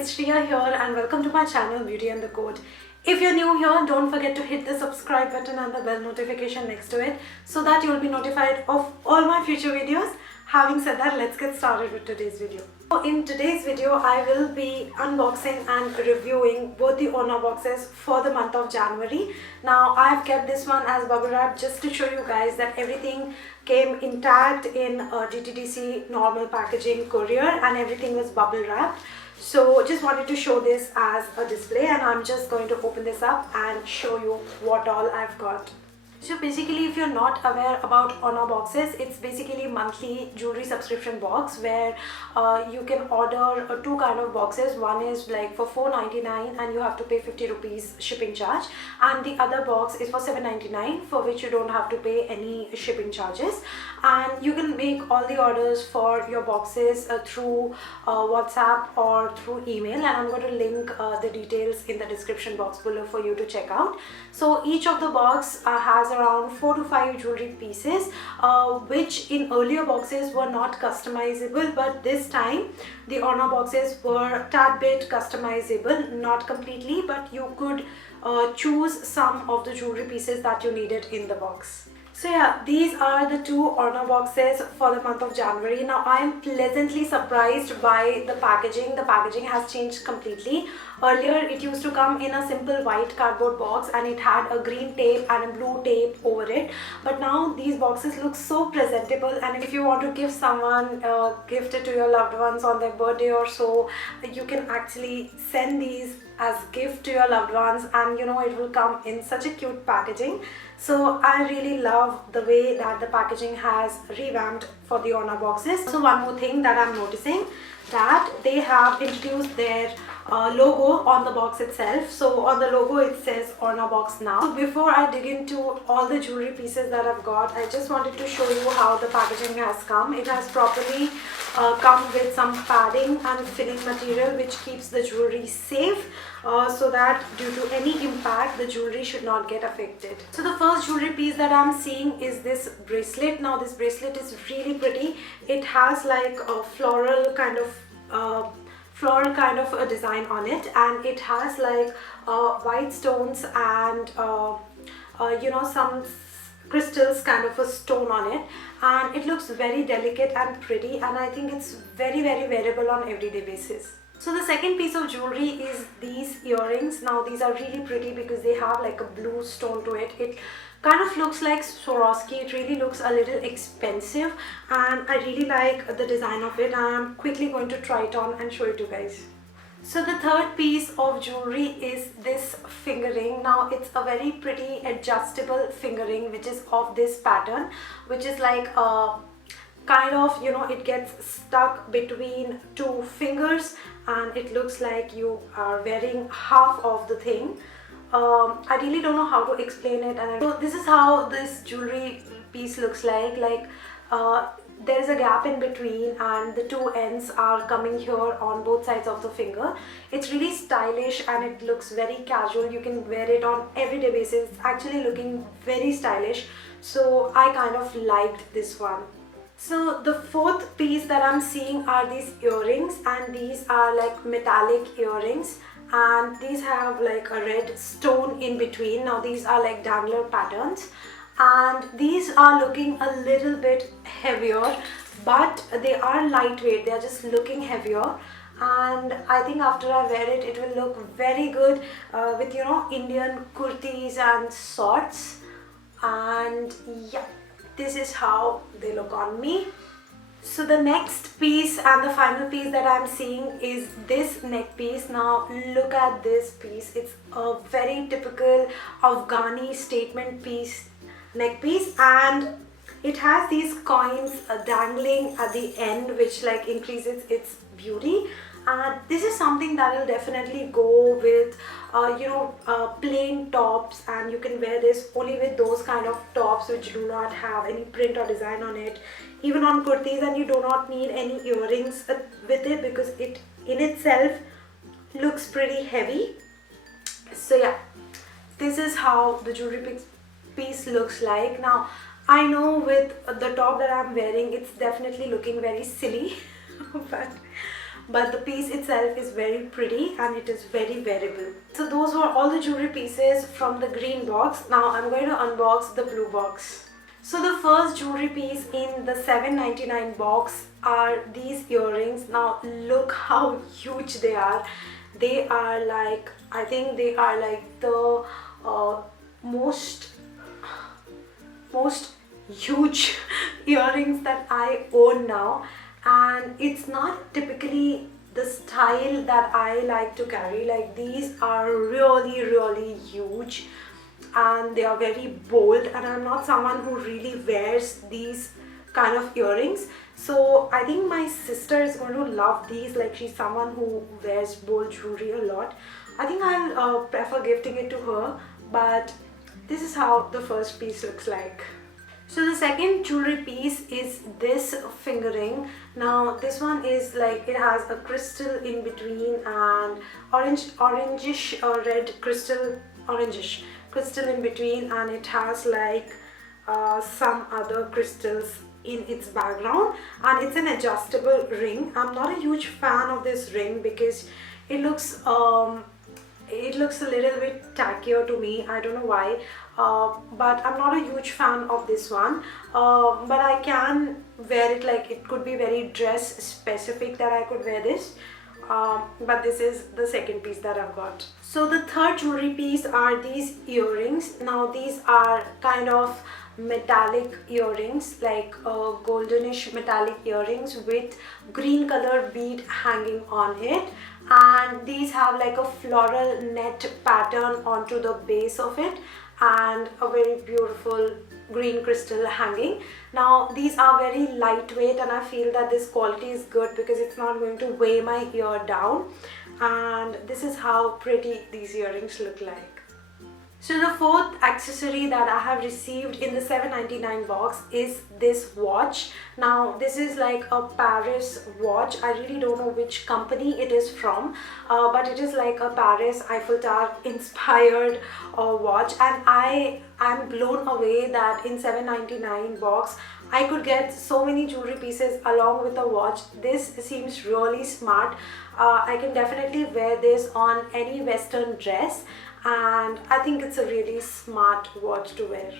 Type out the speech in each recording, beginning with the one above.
it's Shriya here and welcome to my channel Beauty and the Code. If you're new here, don't forget to hit the subscribe button and the bell notification next to it so that you will be notified of all my future videos. Having said that, let's get started with today's video. So in today's video, I will be unboxing and reviewing both the Orna boxes for the month of January. Now, I've kept this one as bubble wrap just to show you guys that everything came intact in DTDC normal packaging courier and everything was bubble wrapped. So just wanted to show this as a display, and I'm just going to open this up and show you what all I've got. So basically, if you're not aware about Orna boxes, it's basically monthly jewelry subscription box where you can order two kind of boxes. One is like for $4.99 and you have to pay 50 rupees shipping charge, and the other box is for $7.99 for which you don't have to pay any shipping charges. And you can make all the orders for your boxes through WhatsApp or through email, and I'm going to link the details in the description box below for you to check out. So each of the box has around 4 to 5 jewelry pieces, which in earlier boxes were not customizable, but this time the Orna boxes were tad bit customizable, not completely, but you could choose some of the jewelry pieces that you needed in the box. So yeah, these are the two Orna boxes for the month of January. Now I am pleasantly surprised by the packaging. The packaging has changed completely. Earlier it used to come in a simple white cardboard box and it had a green tape and a blue tape over it. But now these boxes look so presentable, and if you want to give someone gift it to your loved ones on their birthday or so, you can actually send these as gift to your loved ones, and you know, it will come in such a cute packaging. So I really love the way that the packaging has revamped for the Orna boxes. So one more thing that I'm noticing, that they have introduced their logo on the box itself. So on the logo it says Ornabox now. So before I dig into all the jewelry pieces that I've got, I just wanted to show you how the packaging has come. It has properly come with some padding and filling material which keeps the jewelry safe, so that due to any impact the jewelry should not get affected. So the first jewelry piece that I'm seeing is this bracelet. Now this bracelet is really pretty. It has like a floral kind of a design on it, and it has like white stones and you know, some crystals kind of a stone on it, and it looks very delicate and pretty, and I think it's very wearable on everyday basis. So the second piece of jewelry is these earrings. Now these are really pretty because they have like a blue stone to it. It kind of looks like Swarovski. It really looks a little expensive, and I really like the design of it. I'm quickly going to try it on and show it to you guys. So the third piece of jewelry is this finger ring. Now it's a very pretty adjustable finger ring which is of this pattern, which is like a kind of, you know, it gets stuck between two fingers and it looks like you are wearing half of the thing. I really don't know how to explain it, and so this is how this jewelry piece looks like. There is a gap in between and the two ends are coming here on both sides of the finger. It's really stylish and it looks very casual. You can wear it on everyday basis. It's actually looking very stylish, so I kind of liked this one. So the fourth piece that I'm seeing are these earrings, and these are like metallic earrings, and these have like a red stone in between. Now these are like dangler patterns, and these are looking a little bit heavier, but they are lightweight. They are just looking heavier, and I think after I wear it, it will look very good with, you know, Indian kurtis and shorts. And yeah, this is how they look on me. So the next piece and the final piece that I'm seeing is this neck piece. Now look at this piece. It's a very typical Afghani statement piece, neck piece, and it has these coins dangling at the end, which like increases its beauty. And this is something that will definitely go with you know, plain tops, and you can wear this only with those kind of tops which do not have any print or design on it, even on kurtis, and you do not need any earrings with it because it in itself looks pretty heavy. So yeah, this is how the jewelry piece looks like. Now I know with the top that I'm wearing, it's definitely looking very silly but but the piece itself is very pretty and it is very wearable. So those were all the jewelry pieces from the green box. Now I'm going to unbox the blue box. So the first jewelry piece in the $7.99 box are these earrings. Now look how huge they are. They are like, I think they are like the most huge earrings that I own now, and it's not typically the style that I like to carry. Like, these are really huge and they are very bold, and I'm not someone who really wears these kind of earrings. So I think my sister is going to love these. Like, she's someone who wears bold jewelry a lot. I think I'll prefer gifting it to her, but this is how the first piece looks like. So the second jewelry piece is this finger ring. Now this one is like, it has a crystal in between and orangish or red crystal, orangish crystal in between, and it has like some other crystals in its background, and it's an adjustable ring. I'm not a huge fan of this ring because it looks a little bit tackier to me. I don't know why, but I'm not a huge fan of this one, but I can wear it. Like, it could be very dress specific that I could wear this, but this is the second piece that I've got. So the third jewelry piece are these earrings. Now these are kind of metallic earrings, like goldenish metallic earrings with green color bead hanging on it, and these have like a floral net pattern onto the base of it and a very beautiful green crystal hanging. Now these are very lightweight, and I feel that this quality is good because it's not going to weigh my ear down, and this is how pretty these earrings look like. So the fourth accessory that I have received in the $7.99 box is this watch. Now this is like a Paris watch. I really don't know which company it is from, but it is like a Paris Eiffel Tower inspired watch, and I am blown away that in $7.99 box I could get so many jewelry pieces along with a watch. This seems really smart. I can definitely wear this on any western dress, and I think it's a really smart watch to wear.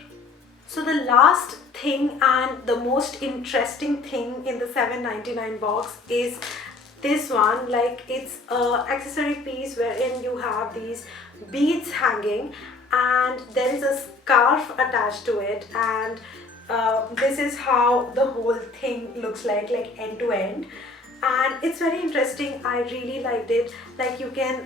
So the last thing and the most interesting thing in the $7.99 box is this one. Like, it's a accessory piece wherein you have these beads hanging and there is a scarf attached to it, and this is how the whole thing looks like end to end. And it's very interesting. I really liked it. Like, you can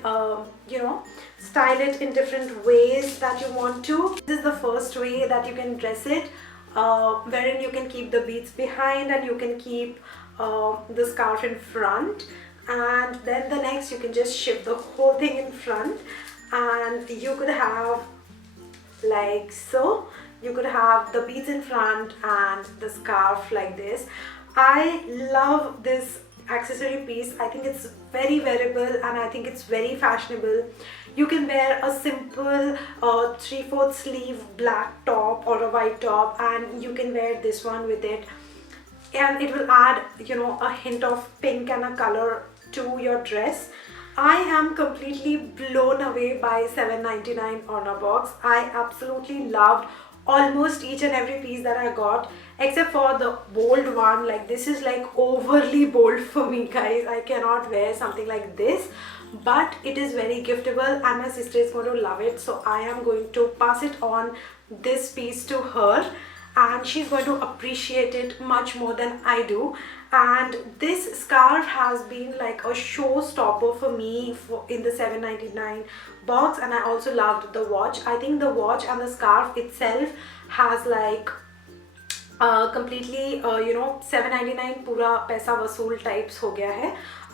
you know, style it in different ways that you want to. This is the first way that you can dress it, wherein you can keep the beads behind and you can keep the scarf in front, and then the next you can just shift the whole thing in front, and you could have like so. You could have the beads in front and the scarf like this. I love this accessory piece. I think it's very wearable and I think it's very fashionable. You can wear a simple 3/4 sleeve black top or a white top, and you can wear this one with it, and it will add, you know, a hint of pink and a color to your dress. I am completely blown away by $7.99 Ornabox. I absolutely loved almost each and every piece that I got, except for the bold one. Like, this is like overly bold for me, guys. I cannot wear something like this, but it is very giftable and my sister is going to love it, so I am going to pass it on, this piece, to her, and she's going to appreciate it much more than I do. And this scarf has been like a showstopper for me in the $7.99 box, and I also loved the watch. I think the watch and the scarf itself has like completely you know, $7.99 pura paisa vasool types ho gaya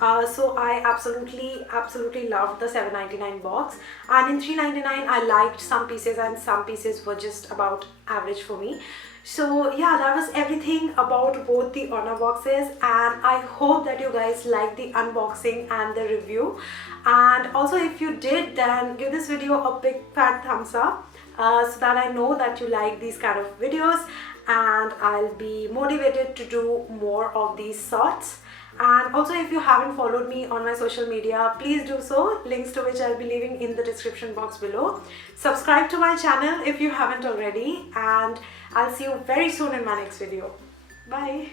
hai. So I absolutely loved the $7.99 box, and in $3.99 I liked some pieces and some pieces were just about average for me. So yeah, that was everything about both the Orna boxes, and I hope that you guys liked the unboxing and the review. And also, if you did, then give this video a big fat thumbs up, so that I know that you like these kind of videos. and I'll be motivated to do more of these sorts. And also, if you haven't followed me on my social media, please do so, links to which I'll be leaving in the description box below. Subscribe to my channel if you haven't already, and I'll see you very soon in my next video. Bye.